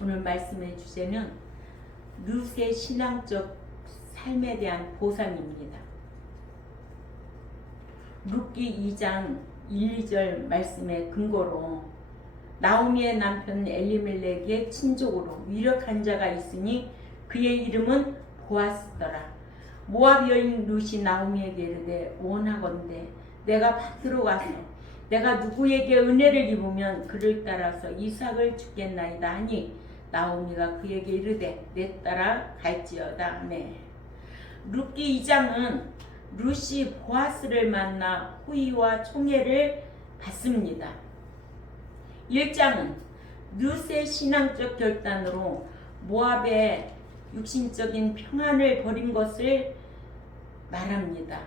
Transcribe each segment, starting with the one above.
오늘 말씀의 주제는 룻의 신앙적 삶에 대한 보상입니다. 룻기 2장 1, 2절 말씀의 근거로 나오미의 남편 엘리멜렉의 친족으로 유력한 자가 있으니 그의 이름은 보아스더라. 모압 여인 룻이 나오미에게 이르되 원하건대 내가 밭으로 가서 내가 누구에게 은혜를 입으면 그를 따라서 이삭을 주겠나이다 하니 나오미가 그에게 이르되 내 따라 갈지어다. 네. 룻기 2장은 룻이 보아스를 만나 호의와 총애를 받습니다. 1장은 룻의 신앙적 결단으로 모압의 육신적인 평안을 버린 것을 말합니다.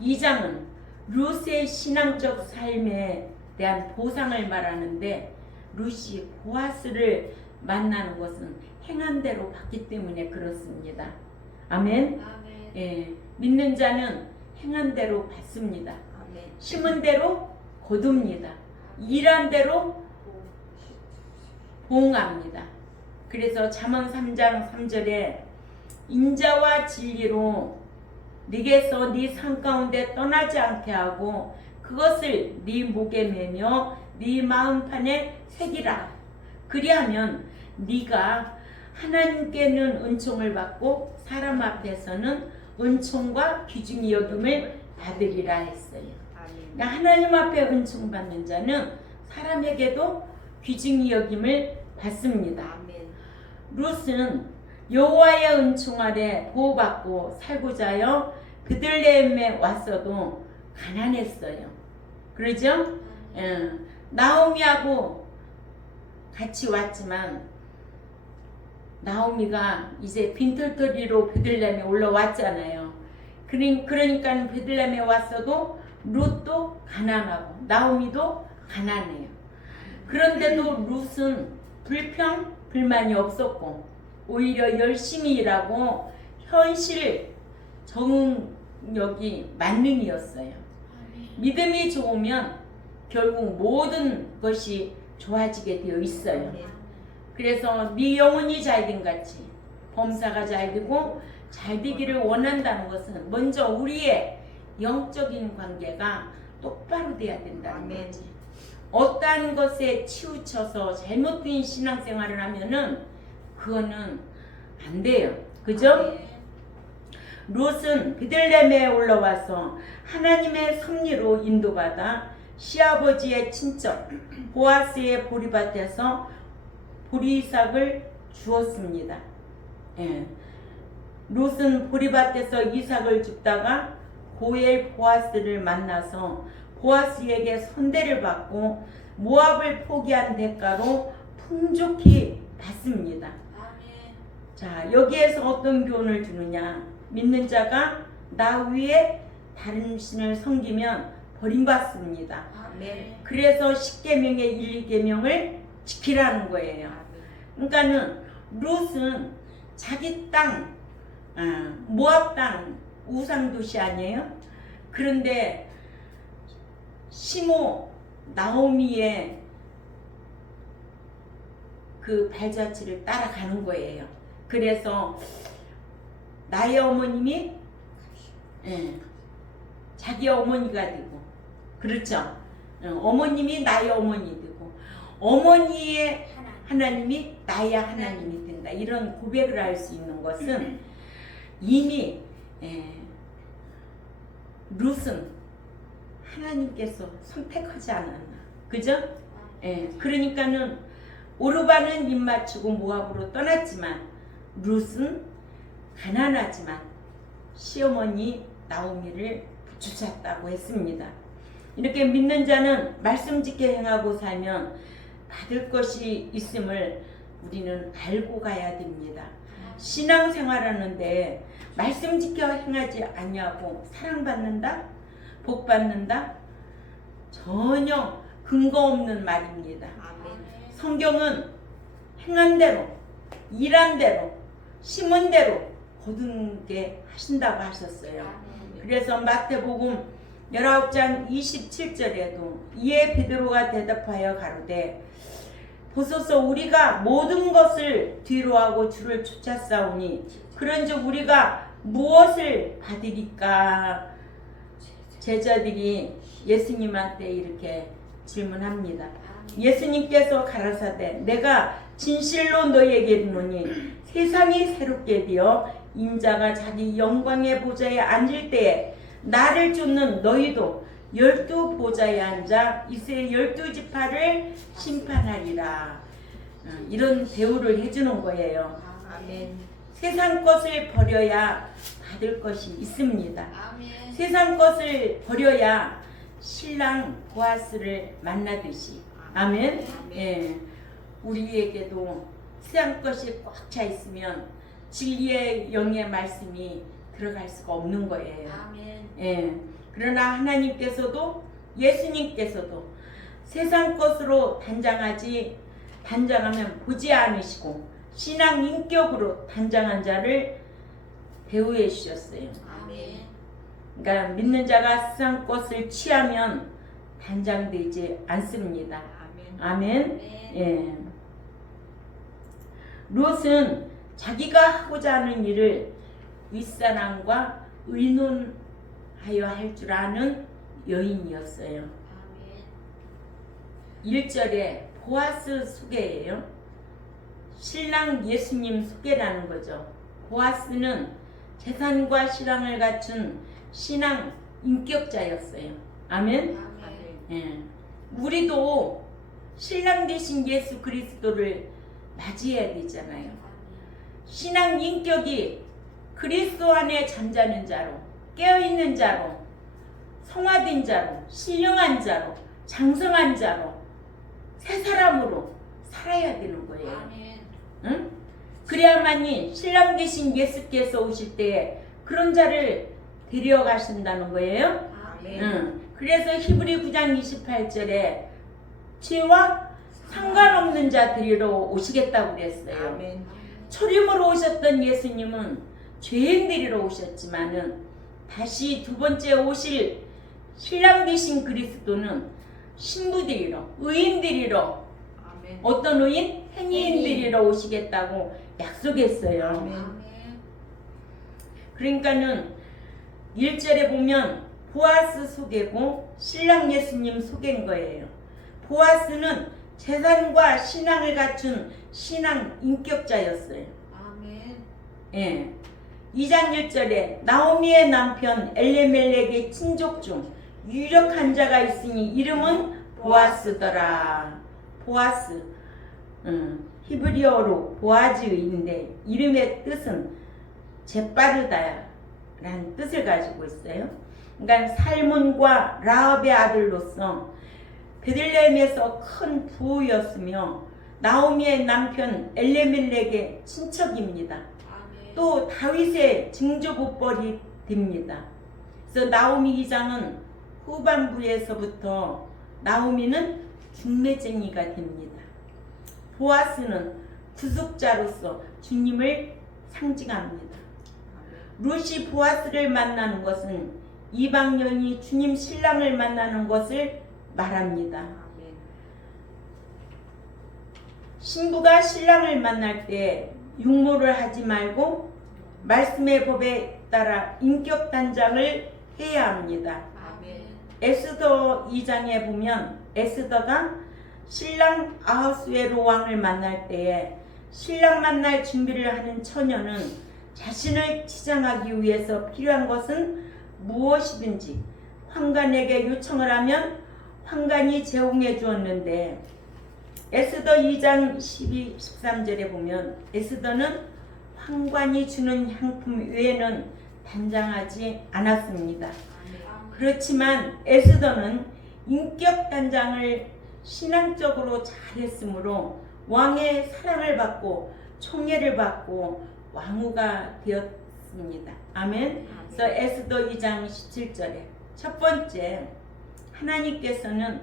2장은 룻의 신앙적 삶에 대한 보상을 말하는데 룻이 보아스를 만나는 것은 행한 대로 받기 때문에 그렇습니다. 아멘. 예, 믿는 자는 행한 대로 받습니다. 아멘. 심은 대로 거둡니다. 일한 대로 보응합니다. 그래서 잠언 3장 3절에 인자와 진리로 네게서 네 상 가운데 떠나지 않게 하고 그것을 네 목에 매며 네 마음판에 새기라. 그리하면 네가 하나님께는 은총을 받고 사람 앞에서는 은총과 귀중히 여김을 받으리라 했어요. 그러니까 하나님 앞에 은총 받는 자는 사람에게도 귀중히 여김을 받습니다. 룻은 여호와의 은총 아래 보호받고 살고자 하여 베들레헴에 왔어도 가난했어요. 그러죠? 나오미하고 같이 왔지만 나오미가 이제 빈털터리로 베들레헴에 올라왔잖아요. 그러니까 베들레헴에 왔어도 룻도 가난하고 나오미도 가난해요. 그런데도 룻은 불만이 없었고 오히려 열심히 일하고 현실 적응력이 만능이었어요. 믿음이 좋으면 결국 모든 것이 좋아지게 되어 있어요. 그래서 네 영혼이 잘된 같이 범사가 잘되고 잘되기를 원한다는 것은 먼저 우리의 영적인 관계가 똑바로 돼야 된다는 거지. 어떠한 것에 치우쳐서 잘못된 신앙생활을 하면은 그거는 안 돼요. 그죠? 룻은 베들레헴에 올라와서 하나님의 섭리로 인도받아 시아버지의 친척 보아스의 보리밭에서 보리이삭을 주었습니다. 예. 룻은 보리밭에서 이삭을 줍다가 고엘 보아스를 만나서 보아스에게 선대를 받고 모압을 포기한 대가로 풍족히 받습니다. 자, 여기에서 어떤 교훈을 주느냐? 믿는 자가 나 위에 다른 신을 섬기면 버림받습니다. 그래서 10계명의 1, 2계명을 지키라는 거예요. 그러니까는 룻은 자기 땅, 모압 땅 우상도시 아니에요? 그런데 시모 나오미의 그 발자취를 따라가는 거예요. 그래서 나의 어머님이 자기 어머니가 되고, 그렇죠? 어머님이 나의 어머니 되고 어머니의 하나님이 나의 하나님이 된다. 이런 고백을 할 수 있는 것은 이미 룻은 하나님께서 선택하지 않았나. 그죠? 그러니까는 오르바는 입 맞추고 모압으로 떠났지만 룻은 가난하지만 시어머니 나오미를 붙잡았다고 했습니다. 이렇게 믿는 자는 말씀 지켜 행하고 살면 받을 것이 있음을 우리는 알고 가야 됩니다. 신앙생활하는데 말씀 지켜 행하지 아니하고 사랑받는다? 복받는다? 전혀 근거 없는 말입니다. 성경은 행한 대로, 일한 대로, 심은 대로 거두게 하신다고 하셨어요. 그래서 마태복음 19장 27절에도 이에 베드로가 대답하여 가로되 보소서 우리가 모든 것을 뒤로하고 주를 쫓아싸우니 그런즉 우리가 무엇을 받으리까? 제자들이 예수님한테 이렇게 질문합니다. 예수님께서 가라사대 내가 진실로 너희에게 이르노니 세상이 새롭게 되어 인자가 자기 영광의 보좌에 앉을 때에 나를 쫓는 너희도 12 보좌에 앉아 이스라엘 12지파를 심판하리라. 이런 대우를 해주는 거예요. 아멘. 세상 것을 버려야 받을 것이 있습니다. 아멘. 세상 것을 버려야 신랑 보아스를 만나듯이. 아멘. 예, 우리에게도 세상 것이 꽉 차 있으면 진리의 영의 말씀이 들어갈 수가 없는 거예요. 아멘. 예, 그러나 하나님께서도 예수님께서도 세상 것으로 단장하면 보지 않으시고 신앙 인격으로 단장한 자를 대우해 주셨어요. 아멘. 그러니까 믿는 자가 세상 것을 취하면 단장되지 않습니다. 아멘. 예. 롯은 자기가 하고자 하는 일을 윗사람과 의논하여 할 줄 아는 여인이었어요. 아멘. 1절에 보아스 소개예요. 신랑 예수님 소개라는 거죠. 보아스는 재산과 신앙을 갖춘 신앙 인격자였어요. 아멘. 아멘. 예. 우리도 신랑 되신 예수 그리스도를 맞이해야 되잖아요. 신앙 인격이 그리스도 안에 잠자는 자로, 깨어있는 자로, 성화된 자로, 신령한 자로, 장성한 자로, 새 사람으로 살아야 되는 거예요. 아멘. 응? 그래야만이 신랑 되신 예수께서 오실 때에 그런 자를 데려가신다는 거예요. 아멘. 응. 그래서 히브리 9장 28절에 죄와 상관없는 자 데리러 오시겠다고 그랬어요. 아멘. 초림으로 오셨던 예수님은 죄인 데리러 오셨지만은 다시 두 번째 오실 신랑 되신 그리스도는 신부 데리러, 의인 데리러, 아멘. 어떤 의인? 행위인 데리러 오시겠다고 약속했어요. 아멘. 그러니까는 1절에 보면 보아스 소개고 신랑 예수님 소개인 거예요. 보아스는 재산과 신앙을 갖춘 신앙 인격자였어요. 아멘. 예. 2장 1절에 나오미의 남편 엘레멜렉의 친족 중 유력한 자가 있으니 이름은 보아스더라. 보아스. 히브리어로 보아즈인데 이름의 뜻은 재빠르다라는 뜻을 가지고 있어요. 그러니까 살몬과 라합의 아들로서 베들레헴에서 큰 부호였으며 나오미의 남편 엘레멜렉의 친척입니다. 아멘. 또 다윗의 증조보뻘이 됩니다. 그래서 나오미 2장은 후반부에서부터 나오미는 중매쟁이가 됩니다. 보아스는 구속자로서 주님을 상징합니다. 룻이 보아스를 만나는 것은 이방년이 주님 신랑을 만나는 것을 말합니다. 아멘. 신부가 신랑을 만날 때 육모를 하지 말고 말씀의 법에 따라 인격 단장을 해야 합니다. 아멘. 에스더 2장에 보면 에스더가 신랑 아하수에로 왕을 만날 때에 신랑 만날 준비를 하는 처녀는 자신을 치장하기 위해서 필요한 것은 무엇이든지 황관에게 요청을 하면 황관이 제공해 주었는데 에스더 2장 12, 13절에 보면 에스더는 황관이 주는 향품 외에는 단장하지 않았습니다. 그렇지만 에스더는 인격 단장을 신앙적으로 잘했으므로 왕의 사랑을 받고 총애를 받고 왕후가 되었습니다. 아멘. 그래서 에스더 2장 17절에 첫 번째 하나님께서는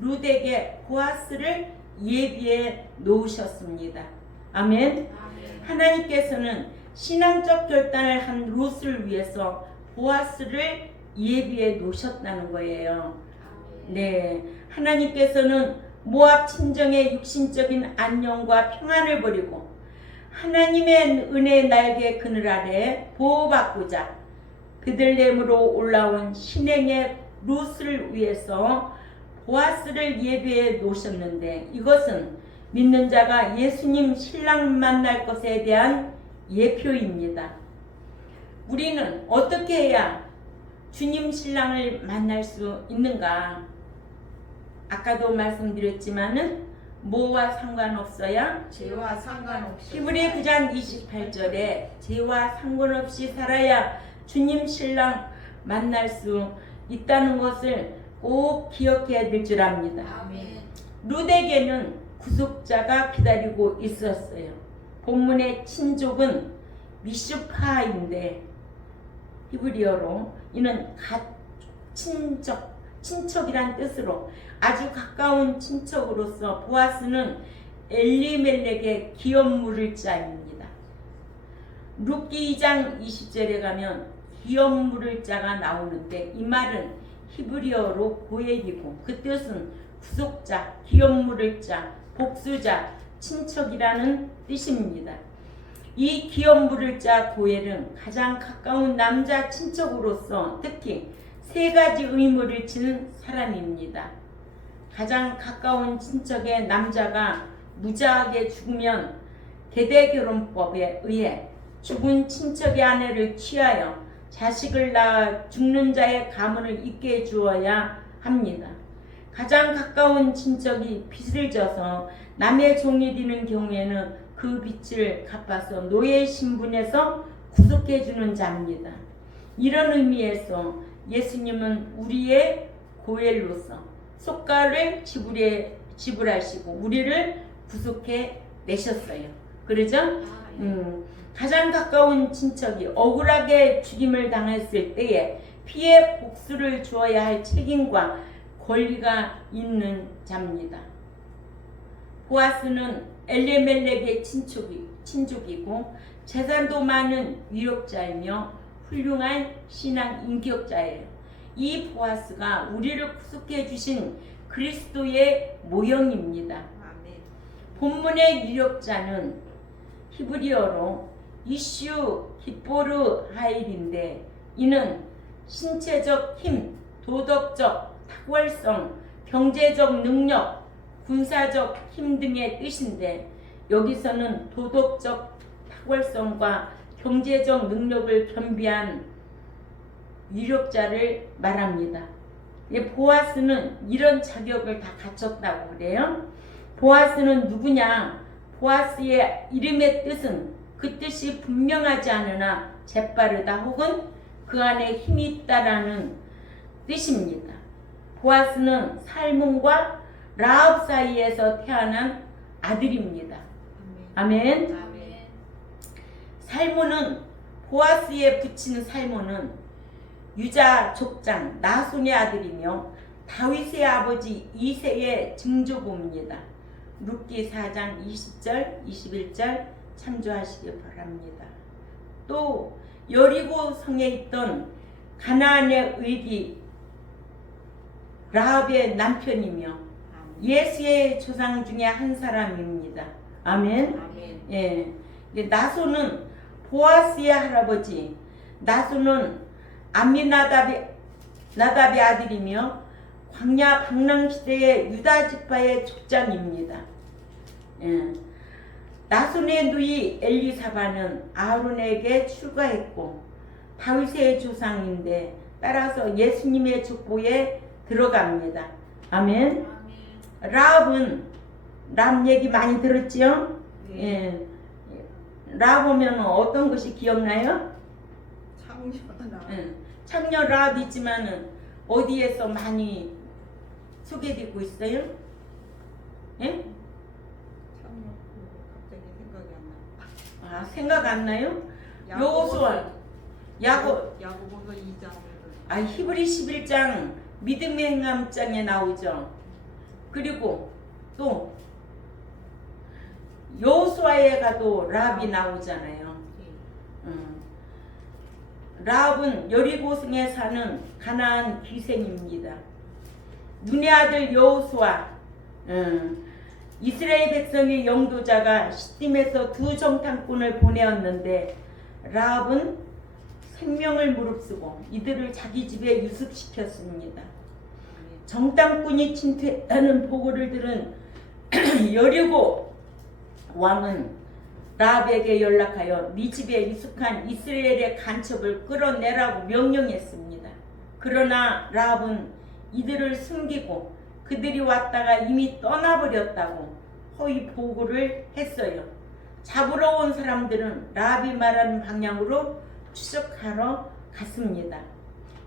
룻에게 보아스를 예비해 놓으셨습니다. 아멘. 하나님께서는 신앙적 결단을 한 룻을 위해서 보아스를 예비해 놓으셨다는 거예요. 네, 하나님께서는 모압 친정의 육신적인 안녕과 평안을 버리고 하나님의 은혜의 날개 그늘 아래 보호받고자 베들레헴으로 올라온 신행의 룻을 위해서 보아스를 예배해 놓으셨는데 이것은 믿는 자가 예수님 신랑 만날 것에 대한 예표입니다. 우리는 어떻게 해야 주님 신랑을 만날 수 있는가? 아까도 말씀드렸지만은 뭐와 상관없어야 죄와 상관없이 히브리 9장 28절에 죄와 상관없이 살아야 주님 신랑 만날 수 있다는 것을 꼭 기억해야 될 줄 압니다. 아멘. 룻에게는 구속자가 기다리고 있었어요. 본문의 친족은 미슈파인데 히브리어로 이는 친척이란 뜻으로 아주 가까운 친척으로서 보아스는 엘리멜렉의 기업 물을 자입니다. 룻기 2장 20절에 가면 기업 물을 자가 나오는데 이 말은 히브리어로 고엘이고 그 뜻은 구속자, 기업 물을 자, 복수자, 친척이라는 뜻입니다. 이 기업 물을 자 고엘은 가장 가까운 남자 친척으로서 특히 세 가지 의무를 지는 사람입니다. 가장 가까운 친척의 남자가 무자하게 죽으면 대대결혼법에 의해 죽은 친척의 아내를 취하여 자식을 낳아 죽는 자의 가문을 잇게 해주어야 합니다. 가장 가까운 친척이 빚을 져서 남의 종이 되는 경우에는 그 빚을 갚아서 노예 신분에서 구속해주는 자입니다. 이런 의미에서 예수님은 우리의 고엘로서 속가를 지불하시고 우리를 구속해 내셨어요. 그러죠? 가장 가까운 친척이 억울하게 죽임을 당했을 때에 피해 복수를 주어야 할 책임과 권리가 있는 자입니다. 보아스는 엘리멜렉의 친족이고 재산도 많은 위력자이며 훌륭한 신앙 인격자예요. 이 보아스가 우리를 구속해 주신 그리스도의 모형입니다. 아멘. 본문의 위력자는 히브리어로 이슈 기포르 하일인데 이는 신체적 힘, 도덕적 탁월성, 경제적 능력, 군사적 힘 등의 뜻인데 여기서는 도덕적 탁월성과 경제적 능력을 겸비한 위력자를 말합니다. 보아스는 이런 자격을 다 갖췄다고 그래요. 보아스는 누구냐? 보아스의 이름의 뜻은 그 뜻이 분명하지 않으나 재빠르다 혹은 그 안에 힘이 있다라는 뜻입니다. 보아스는 살몬과 라합 사이에서 태어난 아들입니다. 아멘. 아멘. 살몬은 보아스의 부친 살몬은 유자 족장 나손의 아들이며 다윗의 아버지 이새의 증조부입니다. 룻기 4장 20절 21절 참조하시기 바랍니다. 또 여리고 성에 있던 가나안의 의기 라합의 남편이며 예수의 조상 중에 한 사람입니다. 아멘. 아멘. 예. 나손은 보아스의 할아버지, 나손은 암미나답의 아들이며 광야 방랑 시대의 유다 지파의 족장입니다. 예. 나손의 누이 엘리사바는 아론에게 출가했고 다윗의 조상인데 따라서 예수님의 족보에 들어갑니다. 아멘. 라합은 람 얘기 많이 들었지요? 네. 예. 라합 하면 어떤 것이 기억나요? 창녀나. 예. 창녀 라합 있지만은 어디에서 많이 소개되고 있어요? 예? 창녀 갑자기 생각이 안 나. 아, 생각 안 나요? 여호수아, 야고보서 2장. 아, 히브리 11장 믿음의 행함장에 나오죠. 그리고 또 여호수아에 가도 라합이 나오잖아요. 라합은 여리고성에 사는 가나안 귀생입니다. 눈의 아들 여호수아 이스라엘 백성의 영도자가 시딤에서 두 정탐꾼을 보내었는데 라합은 생명을 무릅쓰고 이들을 자기 집에 유습시켰습니다. 정탐꾼이 침투했다는 보고를 들은 여리고 왕은 라합에게 연락하여 네 집에 유숙한 이스라엘의 간첩을 끌어내라고 명령했습니다. 그러나 라합은 이들을 숨기고 그들이 왔다가 이미 떠나버렸다고 허위 보고를 했어요. 잡으러 온 사람들은 라합이 말하는 방향으로 추적하러 갔습니다.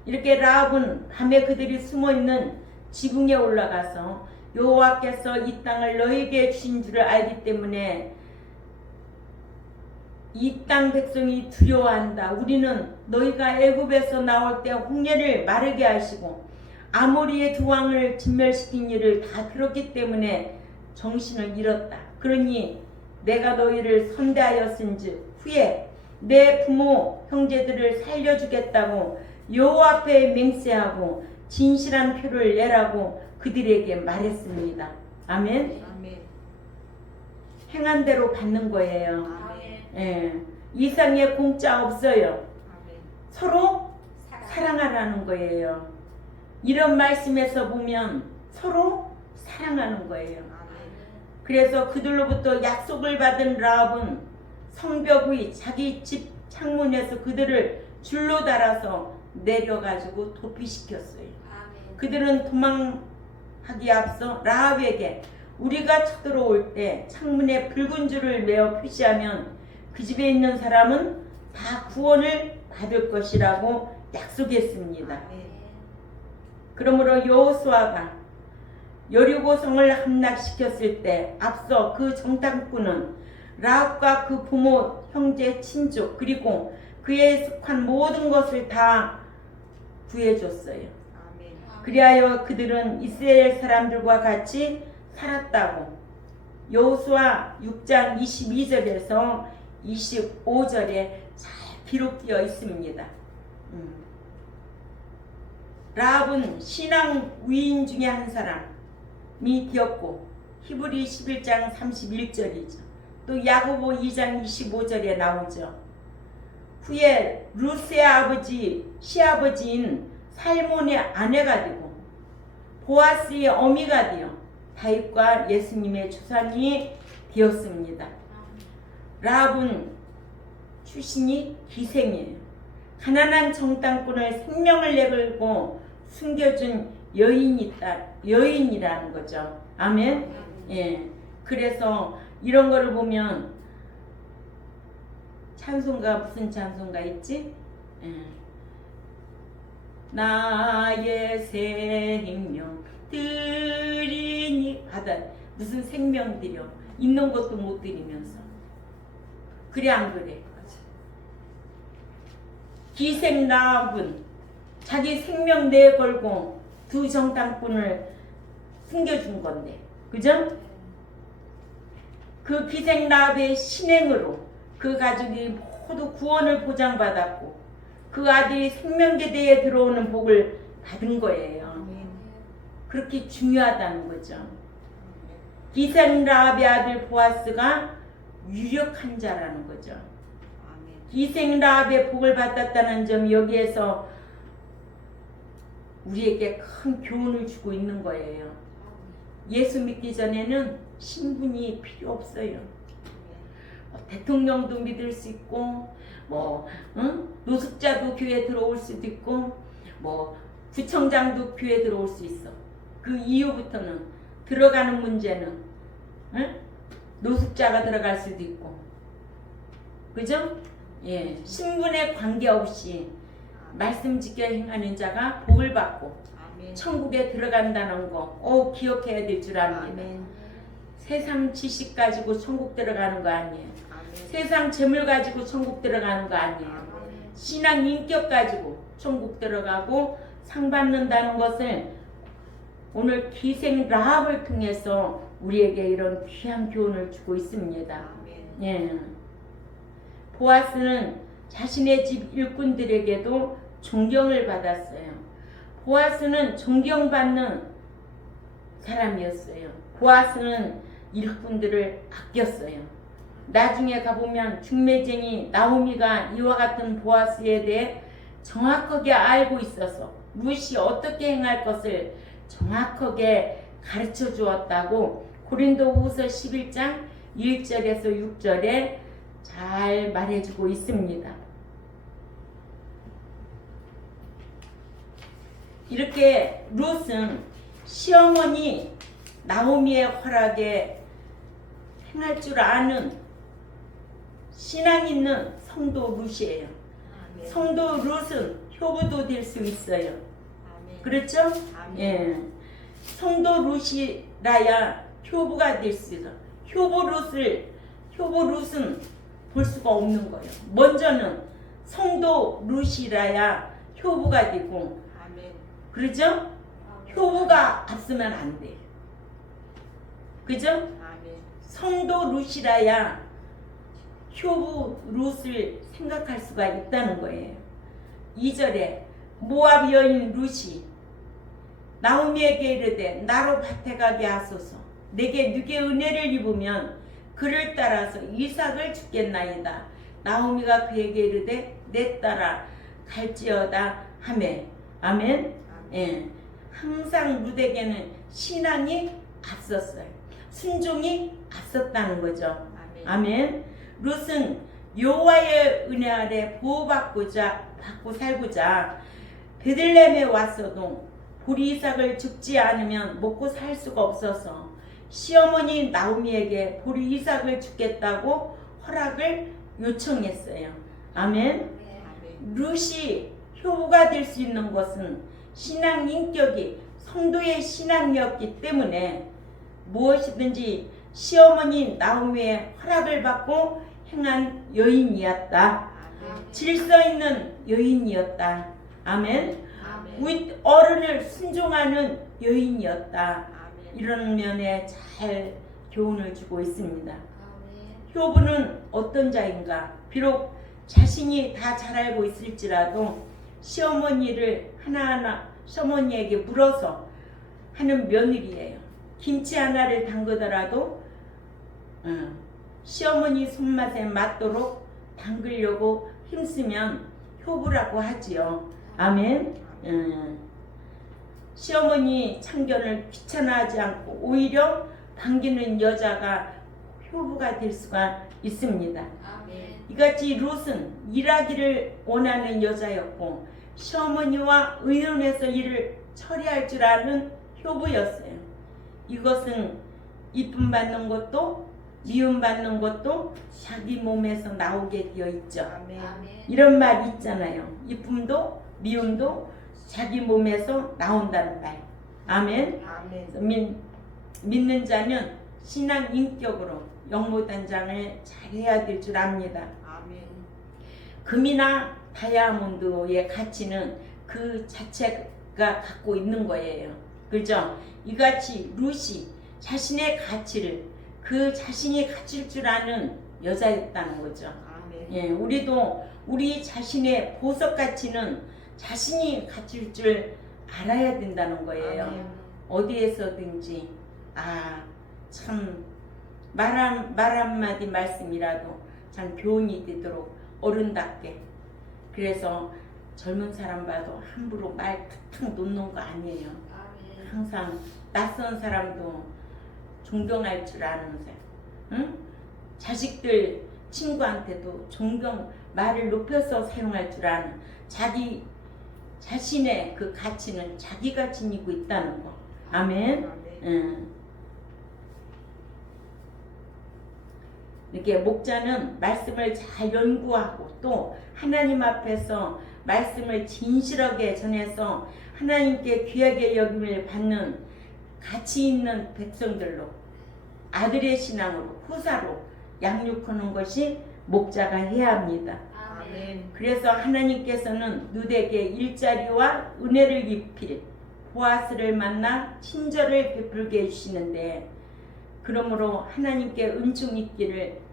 이렇게 라합은 밤에 그들이 숨어있는 지붕에 올라가서 여호와께서 이 땅을 너에게 주신 줄을 알기 때문에 이 땅 백성이 두려워한다. 우리는 너희가 애굽에서 나올 때 홍해를 마르게 하시고 아모리의 두 왕을 진멸시킨 일을 다 들었기 때문에 정신을 잃었다. 그러니 내가 너희를 선대하였은즉 후에 내 부모 형제들을 살려주겠다고 여호와 앞에 맹세하고 진실한 표를 내라고 그들에게 말했습니다. 아멘. 아멘. 행한 대로 받는 거예요. 아멘. 예, 이상의 공짜 없어요. 아멘. 서로 사랑하라는 거예요. 이런 말씀에서 보면 서로 사랑하는 거예요. 아멘. 그래서 그들로부터 약속을 받은 라합은 성벽 위 자기 집 창문에서 그들을 줄로 달아서 내려가지고 도피시켰어요. 그들은 도망하기 앞서 라합에게 우리가 쳐들어올 때 창문에 붉은 줄을 내어 표시하면 그 집에 있는 사람은 다 구원을 받을 것이라고 약속했습니다. 아멘. 그러므로 여호수아가 여리고성을 함락시켰을 때 앞서 그 정탐꾼은 라합과 그 부모, 형제, 친족 그리고 그에 속한 모든 것을 다 구해줬어요. 아멘. 그리하여 그들은 이스라엘 사람들과 같이 살았다고 여호수아 6장 22절에서 25절에 잘 기록되어 있습니다. 라합은 신앙 위인 중에 한 사람이 되었고 히브리 11장 31절이죠. 또 야고보 2장 25절에 나오죠. 후에 루스의 아버지 시아버지인 살몬의 아내가 되고 보아스의 어미가 되어 다윗과 예수님의 조상이 되었습니다. 라합은 출신이 기생이에요. 가난한 정탐꾼을 생명을 내걸고 숨겨준 여인이라는 거죠. 아멘. 예. 그래서 이런 거를 보면 찬송가 무슨 찬송가 있지? 예. 나의 생명 드리니 받아 무슨 생명 드려 있는 것도 못 드리면서 그래 안 그래? 기생 라합은 자기 생명 내걸고 두 정탐꾼을 숨겨준 건데 그죠? 그 기생 라합의 신행으로 그 가족이 모두 구원을 보장받았고 그 아들이 생명계대에 들어오는 복을 받은 거예요. 아멘. 그렇게 중요하다는 거죠. 기생 라합의 아들 보아스가 유력한 자라는 거죠. 아멘. 기생 라합의 복을 받았다는 점 여기에서 우리에게 큰 교훈을 주고 있는 거예요. 예수 믿기 전에는 신분이 필요 없어요. 대통령도 믿을 수 있고 노숙자도 교회 들어올 수도 있고 구청장도 교회 들어올 수 있어. 그 이후부터는 들어가는 문제는 노숙자가 들어갈 수도 있고 그죠? 예, 신분에 관계없이 말씀 지켜 행하는 자가 복을 받고 아멘. 천국에 들어간다는 거 기억해야 될 줄 압니다. 아멘. 세상 지식 가지고 천국 들어가는 거 아니에요. 아멘. 세상 재물 가지고 천국 들어가는 거 아니에요. 아멘. 신앙 인격 가지고 천국 들어가고 상 받는다는 것을 오늘 기생 라합을 통해서 우리에게 이런 귀한 교훈을 주고 있습니다. 아멘. 예. 보아스는 자신의 집 일꾼들에게도 존경을 받았어요. 보아스는 존경받는 사람이었어요. 보아스는 일꾼들을 아꼈어요. 나중에 가보면 중매쟁이 나오미가 이와 같은 보아스에 대해 정확하게 알고 있어서 룻이 어떻게 행할 것을 정확하게 가르쳐 주었다고 고린도후서 11장 1절에서 6절에 잘 말해주고 있습니다. 이렇게 룻은 시어머니 나오미의 허락에 행할 줄 아는 신앙 있는 성도 룻이에요. 아멘. 성도 룻은 효부도 될 수 있어요. 아멘. 그렇죠? 아멘. 예. 성도 룻이라야 효부가 될 수 있어. 효부 룻은 볼 수가 없는 거예요. 먼저는 성도 룻이라야 효부가 되고, 아멘. 그렇죠? 효부가 앞서면 안 돼요. 그죠? 아멘. 성도 룻이라야 효부 룻을 생각할 수가 있다는 거예요. 2절에 모압 여인 룻이 나오미에게 이르되 나로 밭에 가게 하소서. 내게 누게 은혜를 입으면 그를 따라서 이삭을 주겠나이다. 나오미가 그에게 이르되 내 따라 갈지어다 하매. 아멘. 예. 항상 룻에게는 신앙이 앞섰어요. 순종이 앞섰다는 거죠. 아멘. 아멘. 룻은 여호와의 은혜 아래 보호받고 살고자 베들레헴에 왔어도 보리 이삭을 죽지 않으면 먹고 살 수가 없어서 시어머니 나오미에게 보리 이삭을 주겠다고 허락을 요청했어요. 아멘. 아멘. 룻이 효부가 될 수 있는 것은 신앙 인격이 성도의 신앙이었기 때문에 무엇이든지 시어머니 나오미의 허락을 받고 행한 여인이었다. 아멘. 질서 있는 여인이었다. 아멘. 아멘. 우리 어른을 순종하는 여인이었다. 아멘. 이런 면에 잘 교훈을 주고 있습니다. 효부는 어떤 자인가? 비록 자신이 다 잘 알고 있을지라도 시어머니를 하나하나 시어머니에게 물어서 하는 며느리예요. 김치 하나를 담그더라도 시어머니 손맛에 맞도록 담그려고 힘쓰면 효부라고 하지요. 아멘. 시어머니 참견을 귀찮아하지 않고 오히려 반기는 여자가 효부가 될 수가 있습니다. 아멘. 이같이 룻은 일하기를 원하는 여자였고 시어머니와 의논해서 일을 처리할 줄 아는 효부였어요. 이것은 이쁨 받는 것도 미움 받는 것도 자기 몸에서 나오게 되어 있죠. 아멘. 이런 말 있잖아요. 이쁨도 미움도 자기 몸에서 나온다는 말. 아멘. 아멘. 믿는 자는 신앙 인격으로 영모단장을 잘해야 될 줄 압니다. 아멘. 금이나 다이아몬드의 가치는 그 자체가 갖고 있는 거예요. 그죠? 이같이 룻이 자신의 가치를 그 자신이 가질 줄 아는 여자였다는 거죠. 아멘. 예, 우리도 우리 자신의 보석 가치는 자신이 가질 줄 알아야 된다는 거예요. 아멘. 어디에서든지 참 말 한마디 말씀이라도 참 교훈이 되도록 어른답게. 그래서 젊은 사람 봐도 함부로 말 탁탁 놓는 거 아니에요. 항상 낯선 사람도 존경할 줄 아는 사람. 응? 자식들 친구한테도 존경 말을 높여서 사용할 줄 아는 자기 자신의 그 가치는 자기가 지니고 있다는 거. 아멘. 응. 이렇게 목자는 말씀을 잘 연구하고 또 하나님 앞에서 말씀을 진실하게 전해서 하나님께 귀하게 여김을 받는 가치 있는 백성들로 아들의 신앙으로 후사로 양육하는 것이 목자가 해야 합니다. 아멘. 그래서 하나님께서는 룻에게 일자리와 은혜를 입힐 보아스를 만나 친절을 베풀게 해주시는데 그러므로 하나님께 은총 있기를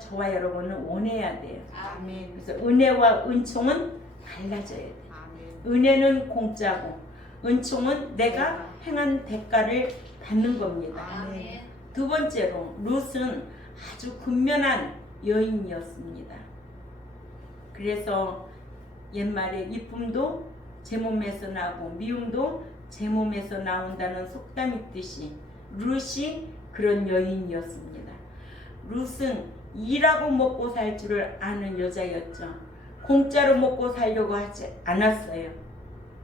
저와 여러분은 원해야 돼요. 아멘. 그래서 은혜와 은총은 달라져야 돼요. 아멘. 은혜는 공짜고 은총은 내가 행한 대가를 받는 겁니다. 아멘. 두 번째로 룻은 아주 근면한 여인이었습니다. 그래서 옛말에 이쁨도 제 몸에서 나고 미움도 제 몸에서 나온다는 속담 있듯이 룻이 그런 여인이었습니다. 룻은 일하고 먹고 살 줄을 아는 여자였죠. 공짜로 먹고 살려고 하지 않았어요.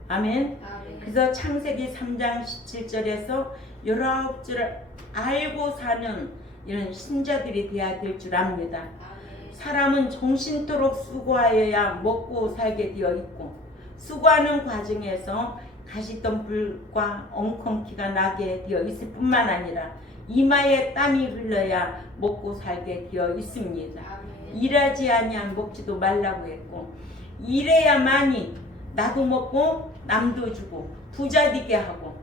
아멘. 아멘. 그래서 창세기 3장 17절에서 19줄을 알고 사는 이런 신자들이 되어야 될 줄 압니다. 아멘. 사람은 정신토록 수고하여야 먹고 살게 되어 있고 수고하는 과정에서 가시덤불과 엉겅퀴가 나게 되어 있을 뿐만 아니라 이마에 땀이 흘러야 먹고 살게 되어 있습니다. 아멘. 일하지 아니한 먹지도 말라고 했고 일해야만이 나도 먹고 남도 주고 부자 되게 하고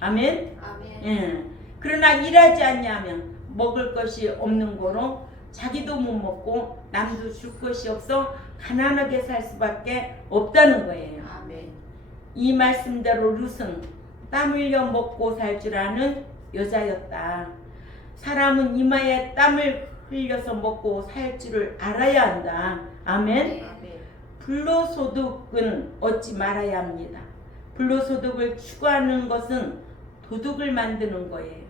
아멘. 아멘. 예. 그러나 일하지 않냐면 먹을 것이 없는 거로 자기도 못 먹고 남도 줄 것이 없어 가난하게 살 수밖에 없다는 거예요. 아멘. 이 말씀대로 룻은 땀 흘려 먹고 살 줄 아는 여자였다. 사람은 이마에 땀을 흘려서 먹고 살 줄을 알아야 한다. 아멘. 아멘. 불로소득은 얻지 말아야 합니다. 불로소득을 추구하는 것은 도둑을 만드는 거예요.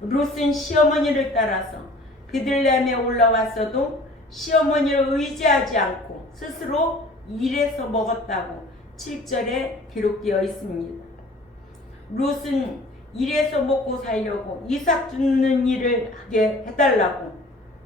룻은 시어머니를 따라서 베들레헴에 올라왔어도 시어머니를 의지하지 않고 스스로 일해서 먹었다고 7절에 기록되어 있습니다. 룻은 일해서 먹고 살려고 이삭 줍는 일을 하게 해달라고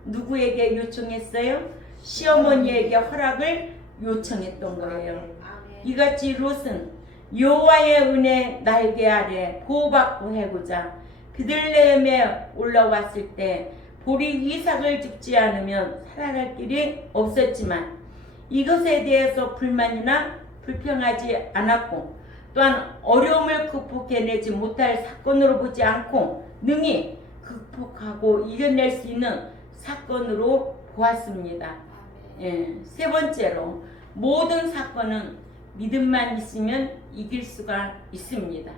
누구에게 요청했어요? 시어머니에게 허락을 요청했던 거예요. 아멘. 이같이 룻은 여호와의 은혜 날개 아래 보호받고 해고자 베들레헴에 올라왔을 때 보리 이삭을 줍지 않으면 살아갈 길이 없었지만 이것에 대해서 불만이나 불평하지 않았고 또한 어려움을 극복해내지 못할 사건으로 보지 않고 능히 극복하고 이겨낼 수 있는 사건으로 보았습니다. 예, 세 번째로 모든 사건은 믿음만 있으면 이길 수가 있습니다.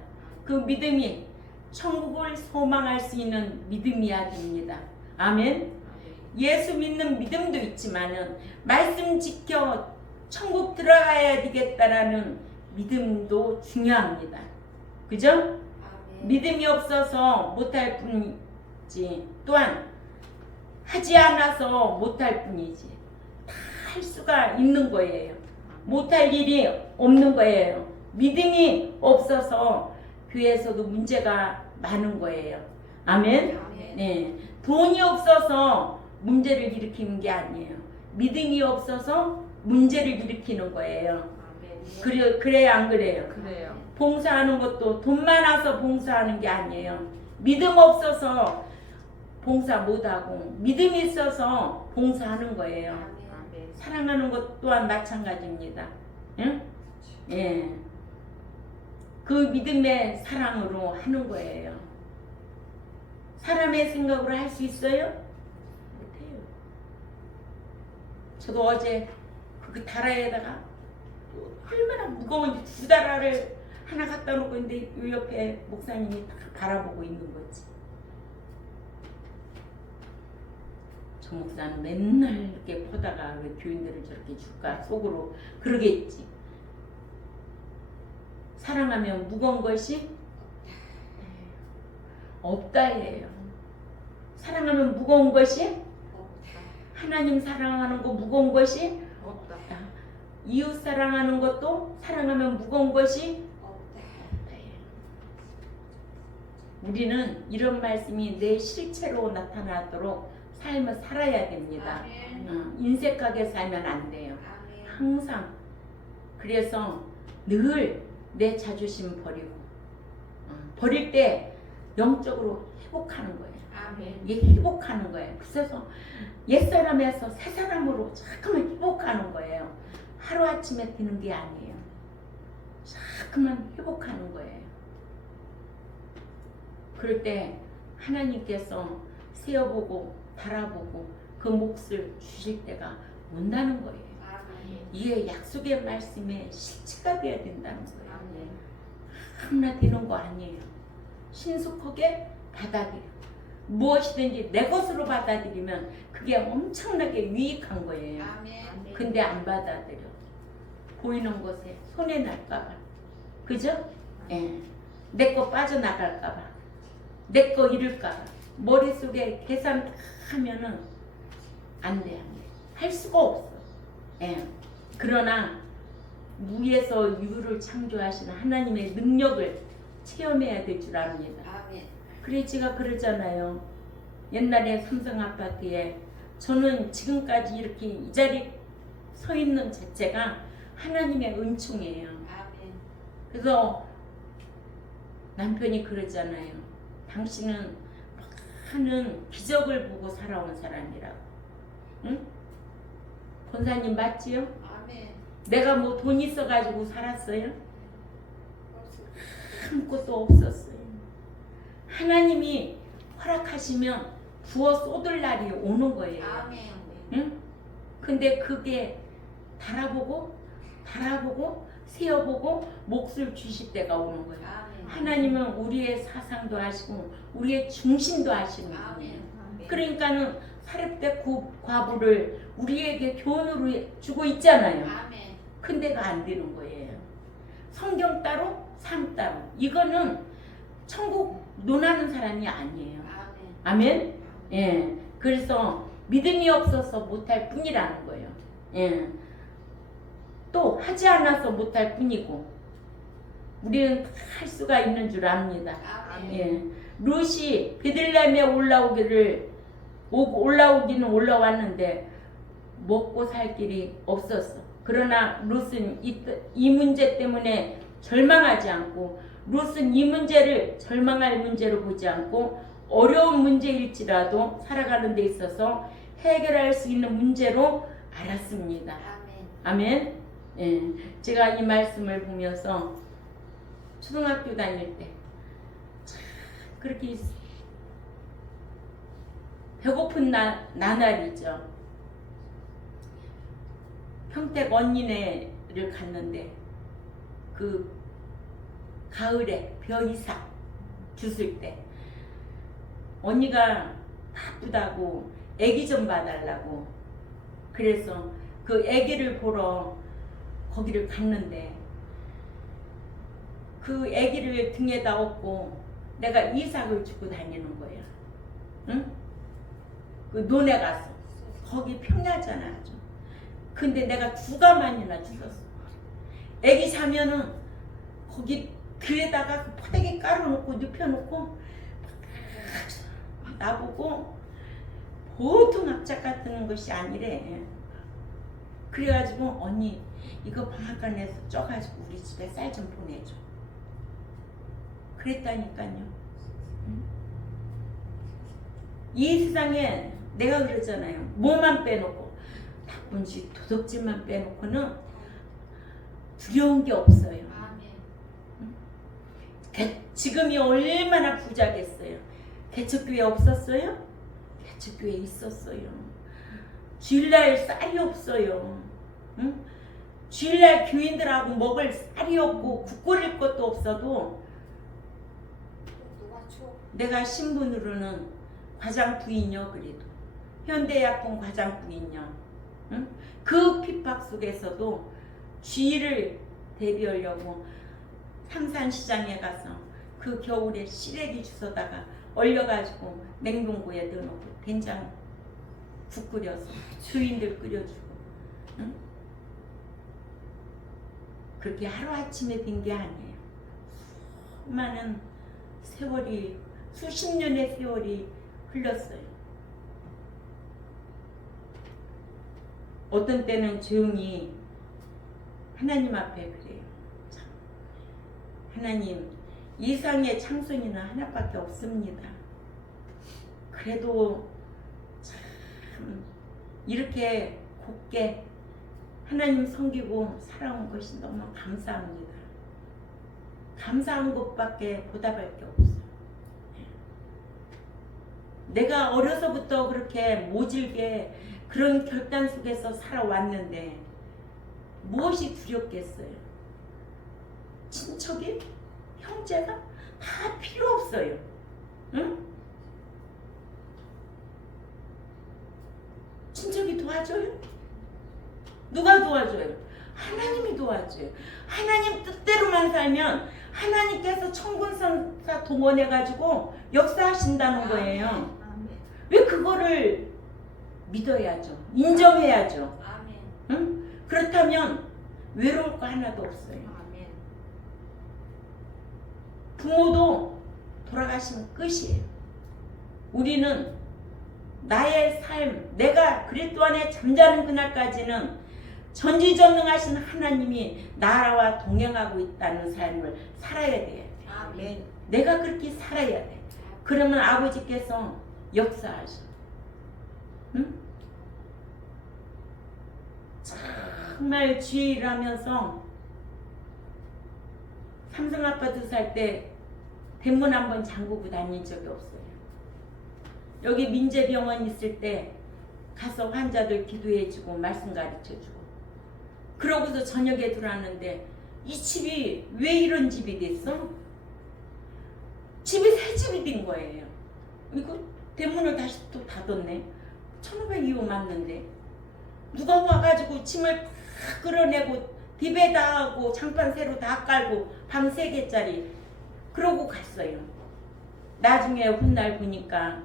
그 믿음이 천국을 소망할 수 있는 믿음이야 됩니다. 아멘. 예수 믿는 믿음도 있지만은 말씀 지켜 천국 들어가야 되겠다라는 믿음도 중요합니다. 그죠? 아멘. 믿음이 없어서 못할 뿐이지 또한 하지 않아서 못할 뿐이지 다 할 수가 있는 거예요. 못할 일이 없는 거예요. 믿음이 없어서 교회에서도 문제가 많은 거예요. 아멘. 아멘. 네. 돈이 없어서 문제를 일으키는 게 아니에요. 믿음이 없어서 문제를 일으키는 거예요. 아멘. 그래야 안 그래요? 그래요. 봉사하는 것도 돈 많아서 봉사하는 게 아니에요. 믿음 없어서 봉사 못하고 믿음 있어서 봉사하는 거예요. 아멘. 사랑하는 것 또한 마찬가지입니다. 응? 예. 그 믿음의 사랑으로 하는 거예요. 사람의 생각으로 할 수 있어요? 못해요. 저도 어제 그 다라에다가 얼마나 무거운 두 다라를 하나 갖다 놓고 있는데 이 옆에 목사님이 딱 바라보고 있는 거지. 저 목사는 맨날 이렇게 보다가 왜 교인들을 저렇게 줄까 속으로 그러겠지. 사랑하면 무거운 것이 없다예요. 사랑하면 무거운 것이 하나님 사랑하는 거 무거운 것이 없다. 이웃 사랑하는 것도 사랑하면 무거운 것이 없다예요. 우리는 이런 말씀이 내 실체로 나타나도록 삶을 살아야 됩니다. 아멘. 인색하게 살면 안 돼요. 아멘. 항상. 그래서 늘 내 자존심 버리고 버릴 때 영적으로 회복하는 거예요. 아멘. 이게 회복하는 거예요. 그래서 옛사람에서 새사람으로 자꾸만 회복하는 거예요. 하루아침에 되는 게 아니에요. 자꾸만 회복하는 거예요. 그럴 때 하나님께서 세어보고 바라보고 그 몫을 주실 때가 온다는 거예요. 아멘. 이게 약속의 말씀에 실체가 되어야 된다는 거예요. 아멘. 아무나 되는 거 아니에요. 신속하게 받아들여. 무엇이든지 내 것으로 받아들이면 그게 엄청나게 유익한 거예요. 아멘. 근데 안 받아들여. 보이는 것에 손해 날까봐. 그죠? 예. 내 거 빠져나갈까봐. 내 거 잃을까봐. 머릿속에 계산 다 하면은 안 돼, 안 돼. 할 수가 없어. 예. 그러나 무에서 유를 창조하시는 하나님의 능력을 체험해야 될 줄 압니다. 아멘. 그래 제가 그러잖아요. 옛날에 삼성 아파트에 저는 지금까지 이렇게 이 자리에 서 있는 자체가 하나님의 은총이에요. 아멘. 그래서 남편이 그러잖아요. 당신은 하는 기적을 보고 살아온 사람이라고. 응? 권사님 맞지요? 아멘. 내가 뭐 돈 있어가지고 살았어요? 아무것도 없었어요. 하나님이 허락하시면 부어 쏟을 날이 오는 거예요. 아멘. 응? 근데 그게 달아보고 세어보고 몫을 주실 때가 오는 거예요. 아멘. 하나님은 우리의 사상도 아시고 우리의 중심도 아시는 분이에요. 아멘. 그러니까는 사렙대 과부를 우리에게 교훈으로 주고 있잖아요. 아멘. 근데도 안 되는 거예요. 성경 따로 삶 따로. 이거는 천국 논하는 사람이 아니에요. 아멘. 아멘? 예. 그래서 믿음이 없어서 못할 뿐이라는 거예요. 예. 또 하지 않아서 못할 뿐이고 우리는 할 수가 있는 줄 압니다. 아멘. 예. 룻이 베들레헴에 올라오기는 올라왔는데 먹고 살 길이 없었어. 그러나 룻은 이 문제 때문에 절망하지 않고 룻은 이 문제를 절망할 문제로 보지 않고 어려운 문제일지라도 살아가는 데 있어서 해결할 수 있는 문제로 알았습니다. 아멘. 아멘. 예, 제가 이 말씀을 보면서 초등학교 다닐 때 참 그렇게 배고픈 나날이죠. 평택 언니네를 갔는데 그 가을에 벼이삭 주술 때 언니가 바쁘다고 애기 좀 봐달라고 그래서 그 애기를 보러 거기를 갔는데 그 애기를 등에다 업고 내가 이삭을 주고 다니는 거야. 응? 그 논에 가서 거기 평야잖아 아주. 근데 내가 2가만이나 주었어. 애기 자면은 거기 귀에다가 그 포대기 깔아놓고 눕혀놓고 나보고 보통 악착 같은 것이 아니래. 그래가지고 언니 이거 방앗간에서 쪄가지고 우리 집에 쌀 좀 보내줘. 그랬다니까요. 응? 이 세상에 내가 그러잖아요. 뭐만 빼놓고 나쁜 짓 도둑질만 빼놓고는 두려운 게 없어요. 지금이 얼마나 부자겠어요. 개척교회 없었어요? 개척교회 있었어요. 주일날 쌀이 없어요. 응? 주일날 교인들하고 먹을 쌀이 없고 국 끓일 것도 없어도 내가 신분으로는 과장 부인이요. 그래도 현대약품 과장 부인이요. 응? 그 핍박 속에서도 주일을 대비하려고 삼산시장에 가서 그 겨울에 시래기 주워다가 얼려가지고 냉동고에 넣어놓고 된장 국 끓여서 주인들 끓여주고 응? 그렇게 하루아침에 된 게 아니에요. 수많은 세월이 수십 년의 세월이 흘렀어요. 어떤 때는 조용히 하나님 앞에 그래요. 참. 하나님 이상의 창손이는 하나밖에 없습니다. 그래도 참 이렇게 곱게 하나님 섬기고 살아온 것이 너무 감사합니다. 감사한 것밖에 보답할 게 없어요. 내가 어려서부터 그렇게 모질게 그런 결단 속에서 살아왔는데 무엇이 두렵겠어요? 친척이? 형제가 다 필요 없어요. 응? 친척이 도와줘요? 누가 도와줘요? 하나님이 도와줘요. 하나님 뜻대로만 살면 하나님께서 천군천사 동원해가지고 역사하신다는 거예요. 아멘. 왜 그거를 믿어야죠. 인정해야죠. 아멘. 응? 그렇다면 외로울 거 하나도 없어요. 아멘. 부모도 돌아가시면 끝이에요. 우리는 나의 삶, 내가 그리스도 안에 잠자는 그날까지는 전지전능하신 하나님이 나와 동행하고 있다는 삶을 살아야 돼요. 아멘. 내가 그렇게 살아야 돼. 그러면 아버지께서 역사하셔. 응? 정말 주의를 하면서 삼성 아파트 살 때 대문 한번 잠그고 다닌 적이 없어요. 여기 민재병원 있을 때 가서 환자들 기도해주고 말씀 가르쳐주고 그러고서 저녁에 들어왔는데 이 집이 왜 이런 집이 됐어? 집이 새 집이 된 거예요. 이거 대문을 다시 또 닫았네. 1502호 맞는데 누가 와가지고 짐을 다 끌어내고 디베 다 하고 장판 새로 다 깔고 방 3개짜리 그러고 갔어요. 나중에 훗날 보니까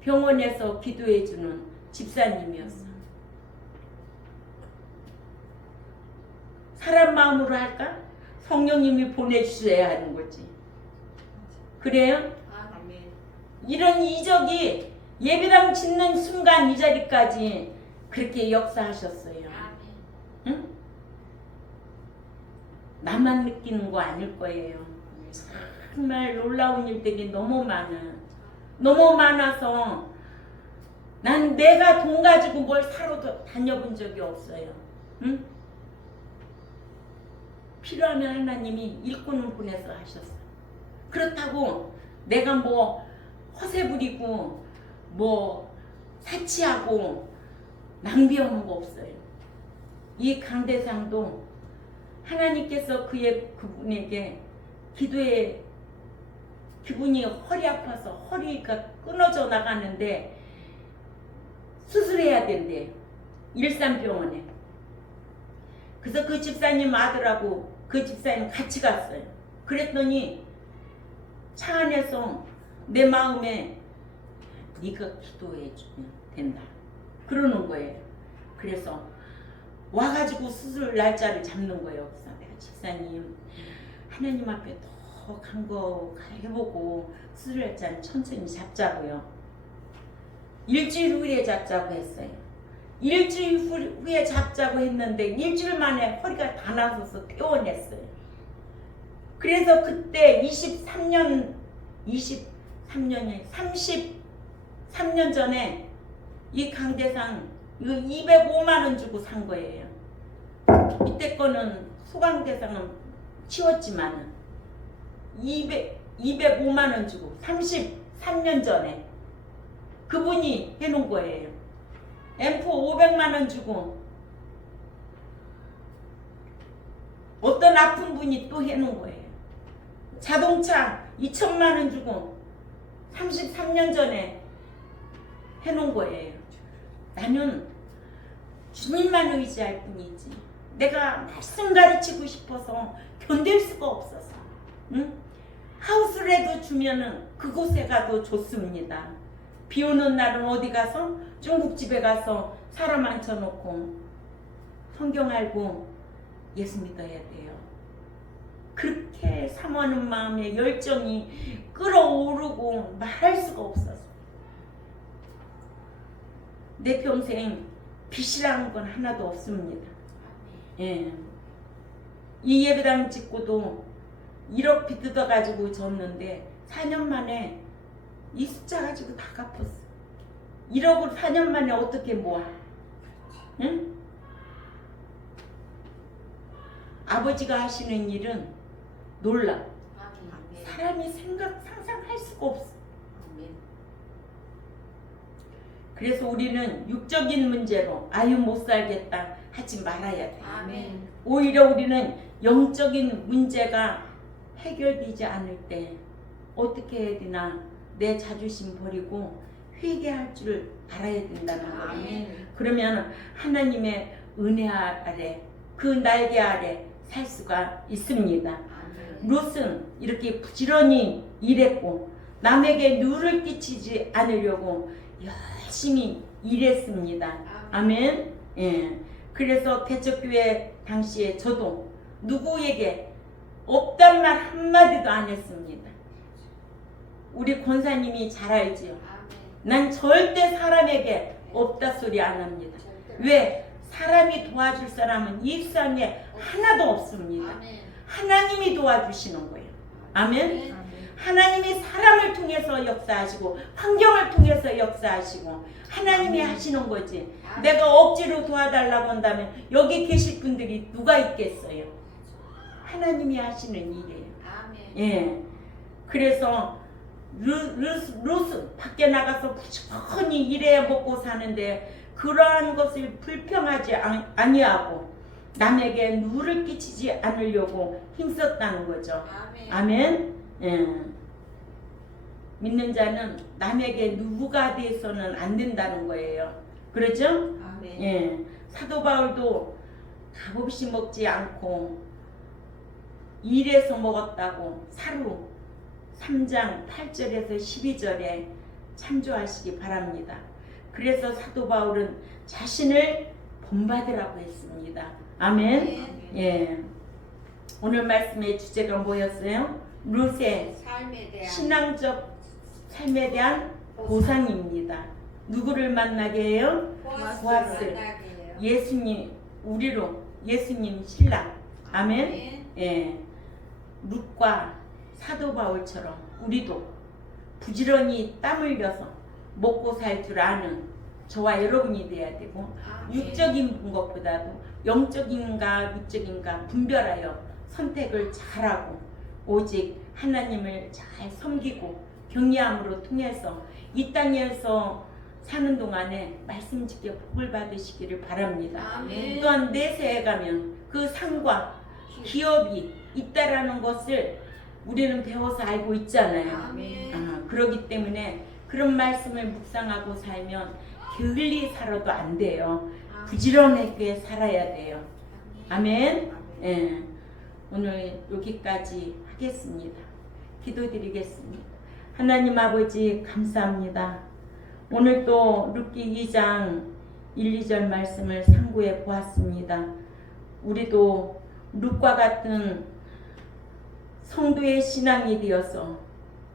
병원에서 기도해주는 집사님이었어. 사람 마음으로 할까? 성령님이 보내주셔야 하는 거지. 그래요? 아멘. 이런 이적이 예배당 짓는 순간 이 자리까지 그렇게 역사하셨어요. 응? 나만 느끼는 거 아닐 거예요. 정말 놀라운 일들이 너무 많아. 너무 많아서 난 내가 돈 가지고 뭘 사러 다녀본 적이 없어요. 응? 필요하면 하나님이 일꾼을 보내서 하셨어. 그렇다고 내가 뭐 허세 부리고 뭐 사치하고 낭비하는 거 없어요. 이 강대상도 하나님께서 그분에게 기도에 그분이 허리 아파서 허리가 끊어져 나가는데 수술해야 된대요. 일산병원에. 그래서 그 집사님 아들하고 그 집사님 같이 갔어요. 그랬더니 차 안에서 내 마음에 네가 기도해 주면 된다 그러는 거예요. 그래서 와가지고 수술 날짜를 잡는 거예요. 그래서 내가 집사님 하나님 앞에 더 간거 해보고 수술 날짜는 천천히 잡자고요. 일주일 후에 잡자고 했어요. 일주일 후에 잡자고 했는데 일주일 만에 허리가 다 나서서 퇴원했어요. 그래서 그때 33년 전에 이 강대상 이거 205만 원 주고 산 거예요. 이때 거는 소강대상은 치웠지만은 205만 원 주고 33년 전에 그분이 해놓은 거예요. 앰프 500만 원 주고 어떤 아픈 분이 또 해놓은 거예요. 자동차 2천만 원 주고 33년 전에 해놓은 거예요. 나는 주님만 의지할 뿐이지 내가 말씀 가르치고 싶어서 견딜 수가 없어서 응? 하우스라도 주면은 그곳에 가도 좋습니다. 비 오는 날은 어디 가서 중국집에 가서 사람 앉혀놓고 성경 알고 예수 믿어야 돼요. 그렇게 사모하는 마음에 열정이 끌어오르고 말할 수가 없어서 내 평생 빚이라는 건 하나도 없습니다. 예. 이 예배당 짓고도 1억 빚 뜯어가지고 졌는데 4년 만에 이 숫자 가지고 다 갚았어. 1억을 4년 만에 어떻게 모아? 응? 아버지가 하시는 일은 놀라. 사람이 상상할 수가 없어. 그래서 우리는 육적인 문제로 아유 못 살겠다 하지 말아야 돼. 아멘. 오히려 우리는 영적인 문제가 해결되지 않을 때 어떻게 해야 되나? 내 자존심 버리고 회개할 줄 알아야 된다는 거예요. 아멘. 그러면 하나님의 은혜 아래, 그 날개 아래 살 수가 있습니다. 아멘. 롯은 이렇게 부지런히 일했고 남에게 누를 끼치지 않으려고 열심히 일했습니다. 아멘. 예. 그래서 대척교회 당시에 저도 누구에게 없단 말 한마디도 안 했습니다. 우리 권사님이 잘 알지요. 난 절대 사람에게 없다 소리 안 합니다. 왜? 사람이 도와줄 사람은 이 세상에 하나도 없습니다. 하나님이 도와주시는 거예요. 아멘. 하나님이 사람을 통해서 역사하시고 환경을 통해서 역사하시고 하나님이 하시는 거지. 내가 억지로 도와달라고 한다면 여기 계실 분들이 누가 있겠어요? 하나님이 하시는 일이에요. 예. 그래서 롯은 밖에 나가서 부지런히 일해 먹고 사는데 그러한 것을 불평하지 아니하고 남에게 누를 끼치지 않으려고 힘썼다는 거죠. 아멘. 예. 믿는 자는 남에게 누구가 돼서는 안 된다는 거예요. 그렇죠? 예. 사도 바울도 값없이 먹지 않고 일해서 먹었다고 사루 3장 8절에서 12절에 참조하시기 바랍니다. 그래서 사도 바울은 자신을 본받으라고 했습니다. 아멘. 예. 오늘 말씀의 주제가 뭐였어요? 롯의 신앙적 삶에 대한 보상입니다. 누구를 만나게 해요? 보았을 예수님, 우리로 예수님 신랑. 아멘. 예. 룻과 사도 바울처럼 우리도 부지런히 땀 흘려서 먹고 살 줄 아는 저와 여러분이 돼야 되고 육적인 것보다도 영적인가 육적인가 분별하여 선택을 잘하고 오직 하나님을 잘 섬기고 경외함으로 통해서 이 땅에서 사는 동안에 말씀짓게 복을 받으시기를 바랍니다. 또한 내세에 가면 그 상과 기업이 있다라는 것을 우리는 배워서 알고 있잖아요. 그렇기 때문에 그런 말씀을 묵상하고 살면 게을리 살아도 안 돼요. 부지런하게 살아야 돼요. 아멘. 예. 오늘 여기까지 하겠습니다. 기도드리겠습니다. 하나님 아버지 감사합니다. 오늘 또 룻기 2장 1, 2절 말씀을 상고해 보았습니다. 우리도 룻과 같은 성도의 신앙이 되어서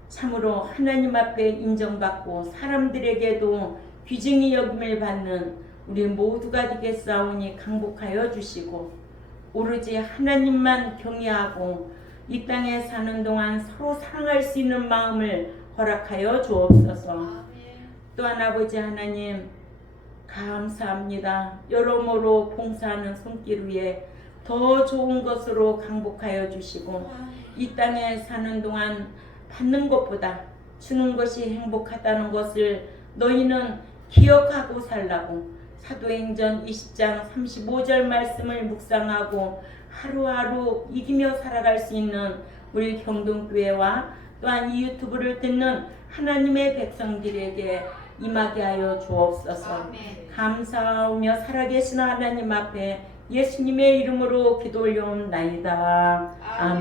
참으로 하나님 앞에 인정받고 사람들에게도 귀중히 여김을 받는 우리 모두가 되겠사오니 강복하여 주시고 오로지 하나님만 경외하고 이 땅에 사는 동안 서로 사랑할 수 있는 마음을 허락하여 주옵소서. 또한 아버지 하나님 감사합니다. 여러모로 봉사하는 손길 위에 더 좋은 것으로 강복하여 주시고 이 땅에 사는 동안 받는 것보다 주는 것이 행복하다는 것을 너희는 기억하고 살라고 사도행전 20장 35절 말씀을 묵상하고 하루하루 이기며 살아갈 수 있는 우리 경동교회와 또한 이 유튜브를 듣는 하나님의 백성들에게 임하게 하여 주옵소서. 감사하며 살아계신 하나님 앞에 예수님의 이름으로 기도 올려옵나이다. 아멘.